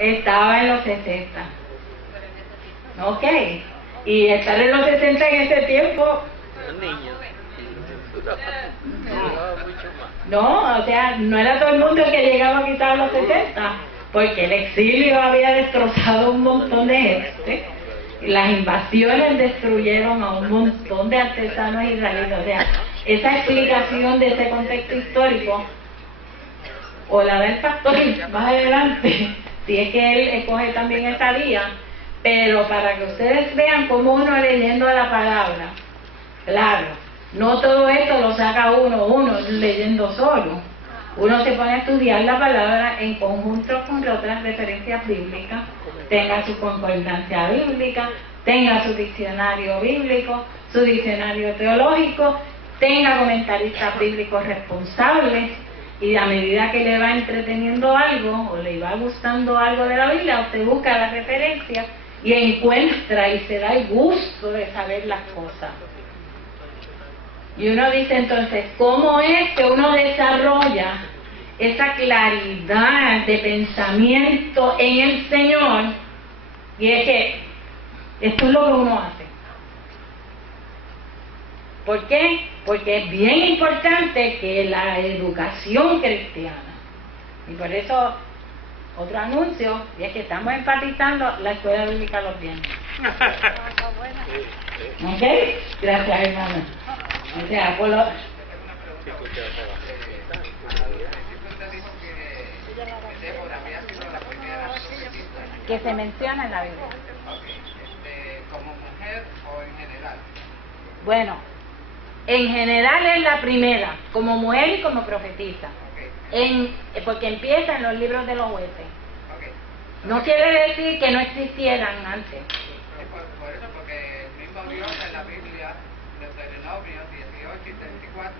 Estaba en los 60. Ok. Y estar en los 60 en ese tiempo... No, o sea, no era todo el mundo el que llegaba a quitar los 60, porque el exilio había destrozado un montón de gente. Las invasiones destruyeron a un montón de artesanos israelitas. O sea, esa explicación de ese contexto histórico o la del pastor más adelante, si es que él escoge también esa vía, pero para que ustedes vean cómo uno leyendo la palabra, claro, no todo esto lo saca uno leyendo solo. Uno se pone a estudiar la palabra en conjunto con otras referencias bíblicas, tenga su concordancia bíblica, tenga su diccionario bíblico, su diccionario teológico, tenga comentaristas bíblicos responsables, y a medida que le va entreteniendo algo o le va gustando algo de la Biblia, usted busca la referencia y encuentra y se da el gusto de saber las cosas. Y uno dice entonces, ¿cómo es que uno desarrolla esa claridad de pensamiento en el Señor? Y es que esto es lo que uno hace. ¿Por qué? Porque es bien importante que la educación cristiana, y por eso otro anuncio, y es que estamos enfatizando la escuela bíblica los viernes. ¿Ok? Gracias, hermano. O sea, por lo... que se menciona en la Biblia. ¿Como mujer o en general? Bueno, en general es la primera, como mujer y como profetisa. Porque empieza en los libros de los jueces. No quiere decir que no existieran antes. Por eso, porque el mismo Dios en la Biblia, de Deuteronomio 18 y 34,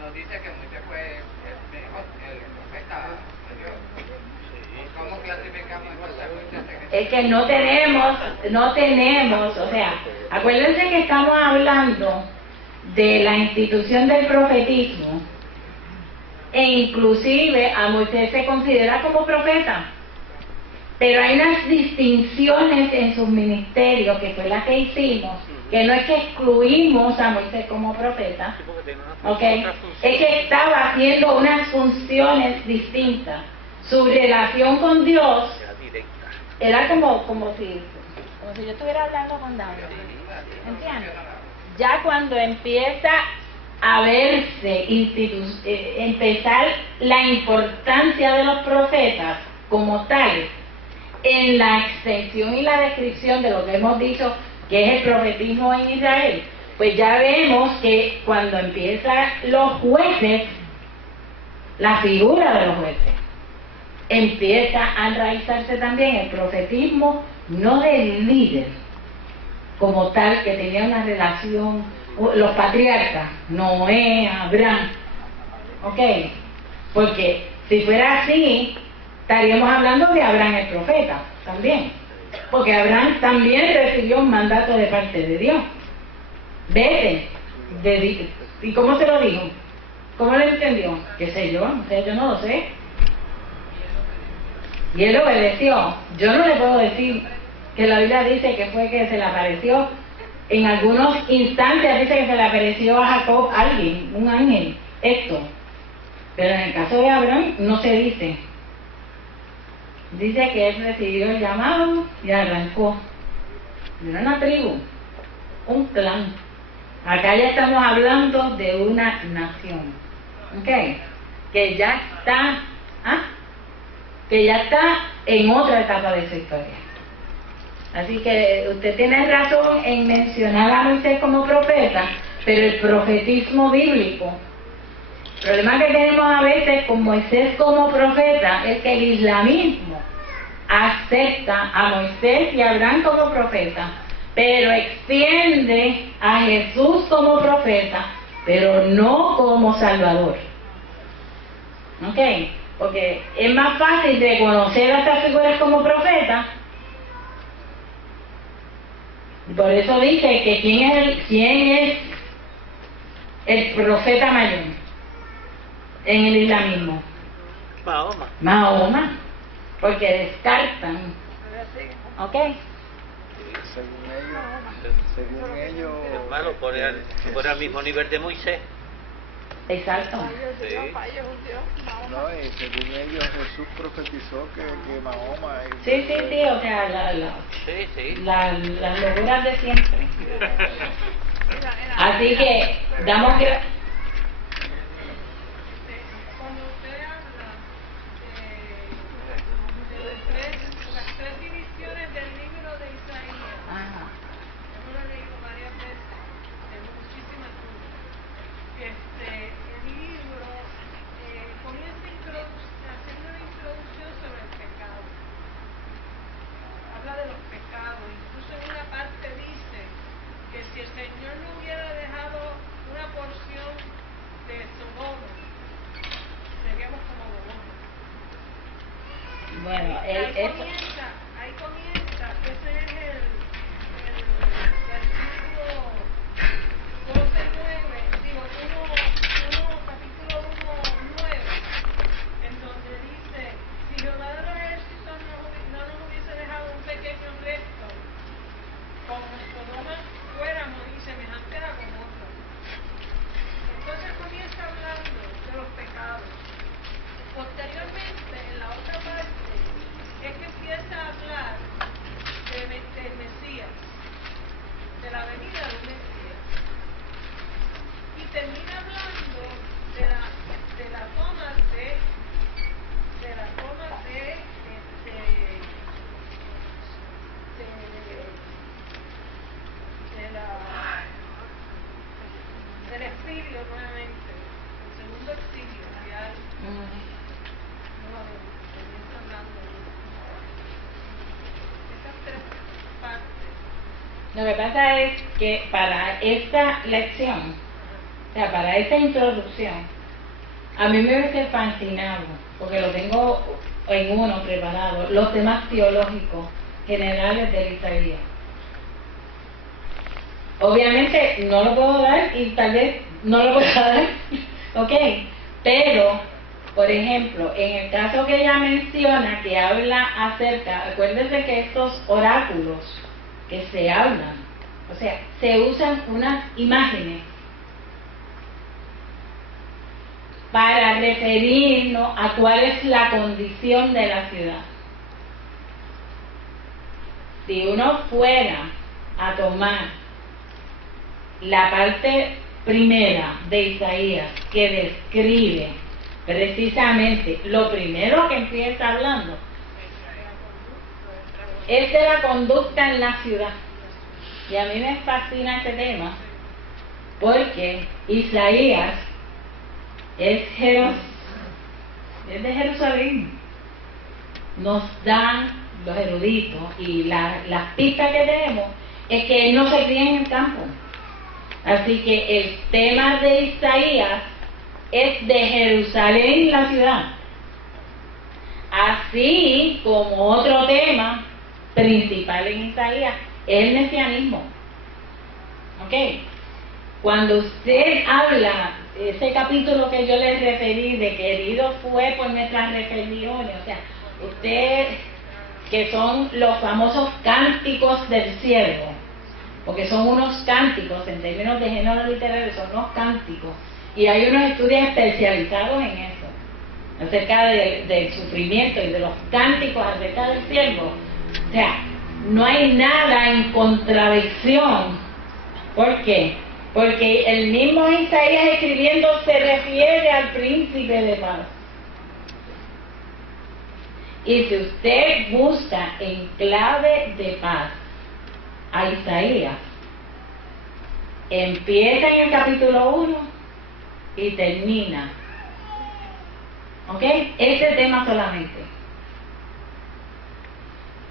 nos dice que Moisés fue el profeta de Dios. ¿Cómo clasificamos entonces a Moisés? Es que no tenemos, o sea, acuérdense que estamos hablando de la institución del profetismo, e inclusive a Moisés se considera como profeta, pero hay unas distinciones en sus ministerios, que fue la que hicimos, que no es que excluimos a Moisés como profeta, ¿okay? Es que estaba haciendo unas funciones distintas. Su relación con Dios era como si yo estuviera hablando con David, ¿entiendes? Ya cuando empieza a verse, empezar la importancia de los profetas como tales, en la extensión y la descripción de lo que hemos dicho que es el profetismo en Israel, pues ya vemos que cuando empiezan los jueces, la figura de los jueces, empieza a enraizarse también el profetismo, no del líder como tal, que tenía una relación, los patriarcas, Noé, Abraham, ¿ok? Porque si fuera así, estaríamos hablando de Abraham el profeta también, porque Abraham también recibió un mandato de parte de Dios. Vete, ¿y cómo se lo dijo? ¿Cómo lo entendió? ¿Qué sé yo? O sea, yo no lo sé. Y él obedeció. Yo no le puedo decir que la Biblia dice que fue que se le apareció. En algunos instantes dice que se le apareció a Jacob alguien, un ángel, esto. Pero en el caso de Abraham no se dice. Dice que él recibió el llamado y arrancó. Era una tribu, un clan. Acá ya estamos hablando de una nación, ¿ok? Que ya está en otra etapa de su historia. Así que usted tiene razón en mencionar a Moisés como profeta, pero el profetismo bíblico, el problema que tenemos a veces con Moisés como profeta es que el islamismo acepta a Moisés y a Abraham como profeta, pero extiende a Jesús como profeta, pero no como Salvador. ¿Ok? Porque es más fácil reconocer a estas figuras como profetas. Por eso dice que quién es el profeta mayor en el islamismo. Mahoma. Mahoma. porque descartan. ¿Ok? Según ellos, hermano, pone al mismo nivel de Moisés. Exacto. Sí. no, según ellos Jesús profetizó que Mahoma Sí, o sea, Sí. las locuras de siempre. Así que damos gracias. Cuando usted habla de las tres divisiones del libro de Isaías, Ajá. yo lo he leído varias veces, en muchísimas cosas. El libro comienza haciendo una introducción sobre el pecado. Habla de los pecados, incluso en una parte dice que si el Señor no hubiera dejado una porción de Sodoma, seríamos como Gomorra. Bueno, Ahí comienza, ese es el versículo 1, capítulo 1, 9, en donde dice, si Jehová de los ejércitos no nos hubiese dejado un pequeño resto, como Sodoma fuéramos y semejante a Gomorra. Entonces comienza hablando de los pecados. Posteriormente, en la otra parte, es que empieza a hablar del Mesías, de la venida del Mesías. Y termina hablando de la toma del exilio nuevamente, el segundo exilio, ya comienza hablando de esas tres partes. Lo que pasa es que para esta lección, o sea, para esta introducción, a mí me hubiese fascinado, porque lo tengo en uno preparado, los temas teológicos generales de Isaías. Obviamente no lo puedo dar y tal vez no lo puedo dar, ok, pero, por ejemplo, en el caso que ella menciona, que habla acerca, acuérdense que estos oráculos que se hablan, o sea, se usan unas imágenes para referirnos a cuál es la condición de la ciudad. Si uno fuera a tomar la parte primera de Isaías, que describe precisamente lo primero que empieza hablando, es de la conducta en la ciudad. Y a mí me fascina este tema, porque Isaías es de Jerusalén. Nos dan los eruditos y las pistas que tenemos es que él no se cría en el campo. Así que el tema de Isaías es de Jerusalén, la ciudad. Así como otro tema principal en Isaías es el mesianismo. ¿Ok? Cuando usted habla, ese capítulo que yo les referí, de que herido fue por nuestras rebeliones, o sea, usted, que son los famosos cánticos del siervo, porque son unos cánticos, en términos de género literario, son unos cánticos, y hay unos estudios especializados en eso, acerca del sufrimiento y de los cánticos acerca del siervo. O sea, no hay nada en contradicción. ¿Por qué? Porque el mismo Isaías escribiendo se refiere al príncipe de paz. Y si usted busca en clave de paz a Isaías, empieza en el capítulo 1 y termina, ¿ok? Este tema solamente.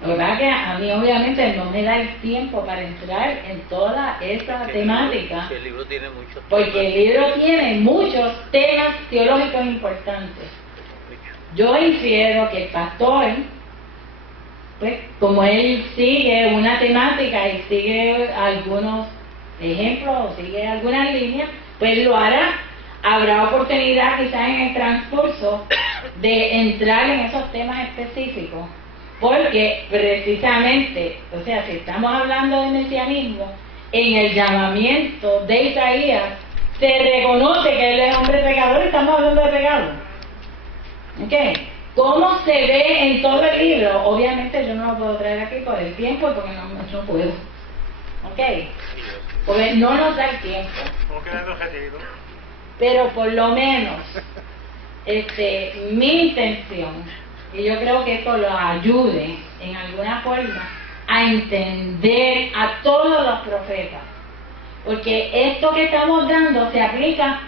Lo que pasa es que a mí obviamente no me da el tiempo para entrar en toda esa temática, El libro tiene muchos porque el libro tiene muchos temas teológicos importantes. Yo infiero que el pastor, pues como él sigue una temática y sigue algunos ejemplos o sigue algunas líneas, pues lo hará. Habrá oportunidad quizás en el transcurso de entrar en esos temas específicos, porque precisamente, o sea, si estamos hablando de mesianismo, en el llamamiento de Isaías se reconoce que él es hombre pecador y estamos hablando de pecado. ¿Ok? ¿Cómo se ve en todo el libro? Obviamente yo no lo puedo traer aquí por el tiempo y porque no puedo. ¿Ok? Porque no nos da el tiempo. Pero por lo menos, mi intención, y yo creo que esto lo ayude en alguna forma a entender a todos los profetas. Porque esto que estamos dando se aplica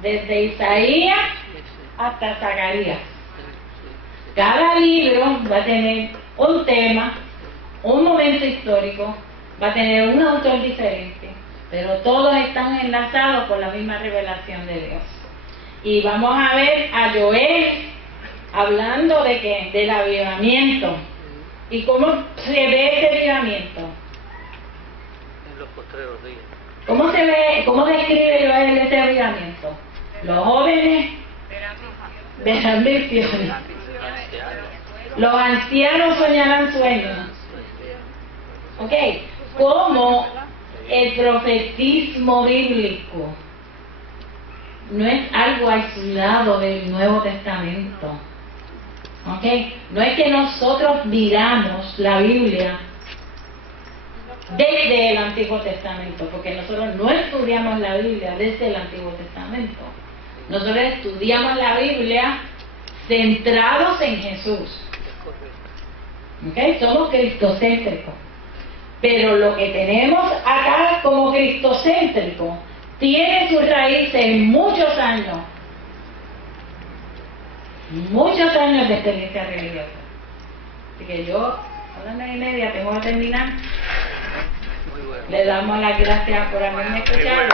desde Isaías hasta Zacarías. Cada libro va a tener un tema, un momento histórico, va a tener un autor diferente, pero todos están enlazados por la misma revelación de Dios. Y vamos a ver a Joel hablando de qué, del avivamiento. ¿Y cómo se ve ese avivamiento? En los postreros días. ¿Cómo se ve, cómo describe Joel ese avivamiento? Los jóvenes verán visiones. Los ancianos soñarán sueños. ¿Ok? Como el profetismo bíblico no es algo aislado del Nuevo Testamento. ¿Ok? No es que nosotros miramos la Biblia desde el Antiguo Testamento, porque nosotros no estudiamos la Biblia desde el Antiguo Testamento. Nosotros estudiamos la Biblia centrados en Jesús. ¿Okay? Somos cristocéntricos. Pero lo que tenemos acá como cristocéntrico tiene sus raíces en muchos años de experiencia religiosa. Así que yo, a las 9:30 tengo que terminar. Le damos las gracias por haberme escuchado.